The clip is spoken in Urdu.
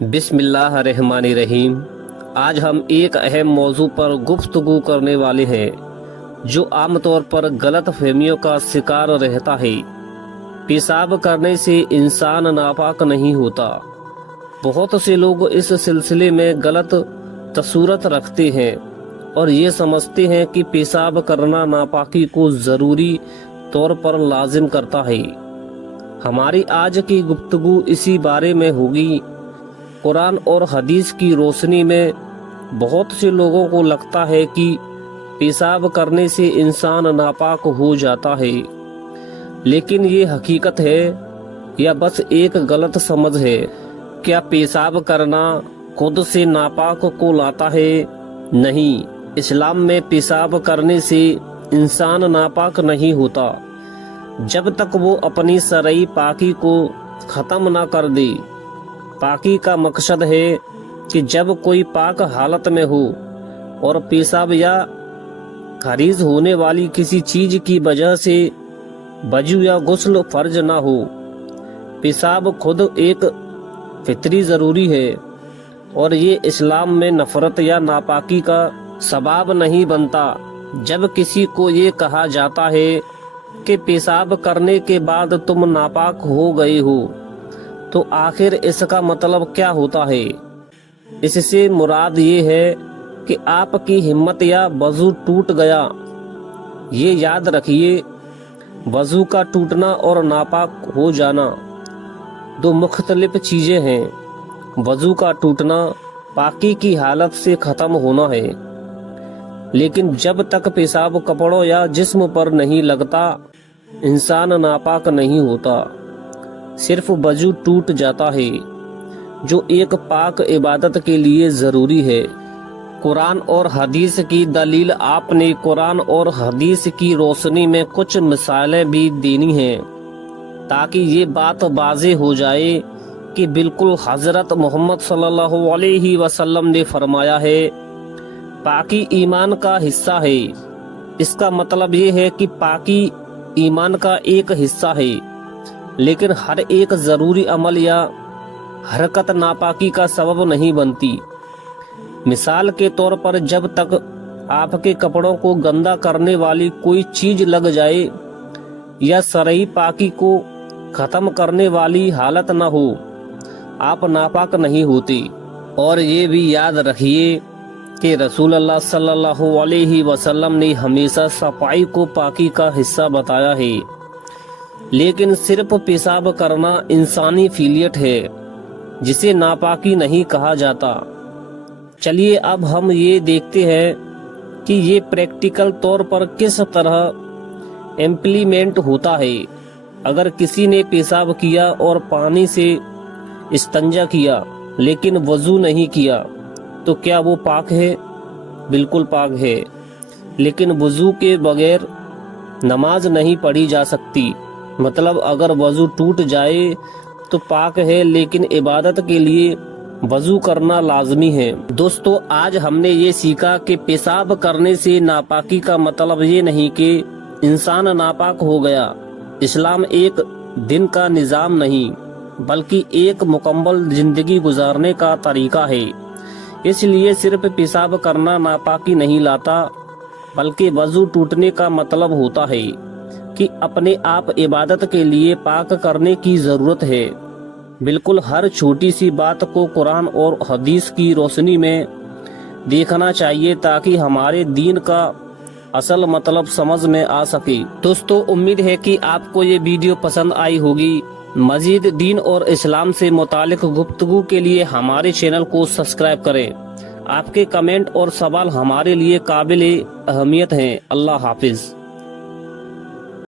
بسم اللہ الرحمن الرحیم۔ آج ہم ایک اہم موضوع پر گفتگو کرنے والے ہیں جو عام طور پر غلط فہمیوں کا شکار رہتا ہے۔ پیشاب کرنے سے انسان ناپاک نہیں ہوتا۔ بہت سے لوگ اس سلسلے میں غلط تصورات رکھتے ہیں اور یہ سمجھتے ہیں کہ پیشاب کرنا ناپاکی کو ضروری طور پر لازم کرتا ہے۔ ہماری آج کی گفتگو اسی بارے میں ہوگی۔ قرآن اور حدیث کی روشنی میں بہت سے لوگوں کو لگتا ہے کہ پیشاب کرنے سے انسان ناپاک ہو جاتا ہے، لیکن یہ حقیقت ہے یا بس ایک غلط سمجھ ہے؟ کیا پیشاب کرنا خود سے ناپاک کو لاتا ہے؟ نہیں، اسلام میں پیشاب کرنے سے انسان ناپاک نہیں ہوتا جب تک وہ اپنی شرعی پاکی کو ختم نہ کر دے۔ پاکی کا مقصد ہے کہ جب کوئی پاک حالت میں ہو اور پیشاب یا خارج ہونے والی کسی چیز کی وجہ سے وضو یا غسل فرض نہ ہو۔ پیشاب خود ایک فطری ضروری ہے اور یہ اسلام میں نفرت یا ناپاکی کا سبب نہیں بنتا۔ جب کسی کو یہ کہا جاتا ہے کہ پیشاب کرنے کے بعد تم ناپاک ہو گئے ہو، تو آخر اس کا مطلب کیا ہوتا ہے؟ اس سے مراد یہ ہے کہ آپ کی ہمت یا وضو ٹوٹ گیا۔ یہ یاد رکھیے، وضو کا ٹوٹنا اور ناپاک ہو جانا دو مختلف چیزیں ہیں۔ وضو کا ٹوٹنا پاکی کی حالت سے ختم ہونا ہے، لیکن جب تک پیشاب کپڑوں یا جسم پر نہیں لگتا انسان ناپاک نہیں ہوتا، صرف وضو ٹوٹ جاتا ہے جو ایک پاک عبادت کے لیے ضروری ہے۔ قرآن اور حدیث کی دلیل آپ نے قرآن اور حدیث کی روشنی میں کچھ مثالیں بھی دینی ہیں تاکہ یہ بات واضح ہو جائے کہ بالکل حضرت محمد صلی اللہ علیہ وسلم نے فرمایا ہے، پاکی ایمان کا حصہ ہے۔ اس کا مطلب یہ ہے کہ پاکی ایمان کا ایک حصہ ہے، لیکن ہر ایک ضروری عمل یا حرکت ناپاکی کا سبب نہیں بنتی۔ مثال کے طور پر جب تک آپ کے کپڑوں کو گندا کرنے والی کوئی چیز لگ جائے یا شرعی پاکی کو ختم کرنے والی حالت نہ ہو، آپ ناپاک نہیں ہوتے۔ اور یہ بھی یاد رکھیے کہ رسول اللہ صلی اللہ علیہ وسلم نے ہمیشہ صفائی کو پاکی کا حصہ بتایا ہے، لیکن صرف پیشاب کرنا انسانی فیلیٹ ہے جسے ناپاکی نہیں کہا جاتا۔ چلیے اب ہم یہ دیکھتے ہیں کہ یہ پریکٹیکل طور پر کس طرح امپلیمنٹ ہوتا ہے۔ اگر کسی نے پیشاب کیا اور پانی سے استنجا کیا لیکن وضو نہیں کیا تو کیا وہ پاک ہے؟ بالکل پاک ہے، لیکن وضو کے بغیر نماز نہیں پڑھی جا سکتی۔ مطلب اگر وضو ٹوٹ جائے تو پاک ہے، لیکن عبادت کے لیے وضو کرنا لازمی ہے۔ دوستو، آج ہم نے یہ سیکھا کہ پیشاب کرنے سے ناپاکی کا مطلب یہ نہیں کہ انسان ناپاک ہو گیا۔ اسلام ایک دن کا نظام نہیں بلکہ ایک مکمل زندگی گزارنے کا طریقہ ہے۔ اس لیے صرف پیشاب کرنا ناپاکی نہیں لاتا، بلکہ وضو ٹوٹنے کا مطلب ہوتا ہے کہ اپنے آپ عبادت کے لیے پاک کرنے کی ضرورت ہے۔ بالکل ہر چھوٹی سی بات کو قرآن اور حدیث کی روشنی میں دیکھنا چاہیے تاکہ ہمارے دین کا اصل مطلب سمجھ میں آ سکے۔ دوستو، امید ہے کہ آپ کو یہ ویڈیو پسند آئی ہوگی۔ مزید دین اور اسلام سے متعلق گفتگو کے لیے ہمارے چینل کو سبسکرائب کریں۔ آپ کے کمنٹ اور سوال ہمارے لیے قابل اہمیت ہیں۔ اللہ حافظ۔